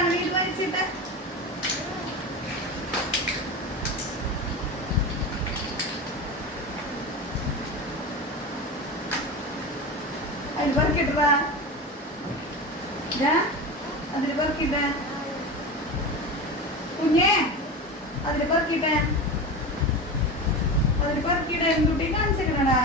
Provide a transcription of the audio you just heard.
കണ്ണീർ വലിച്ചിട്ട് അതിൽ പറക്കിട്ടാ അതിൽ പറക്കിട്ട കുഞ്ഞേ അതിൽ പറക്കിട്ട എന്തുട്ടി കാണിച്ചിട്ടാ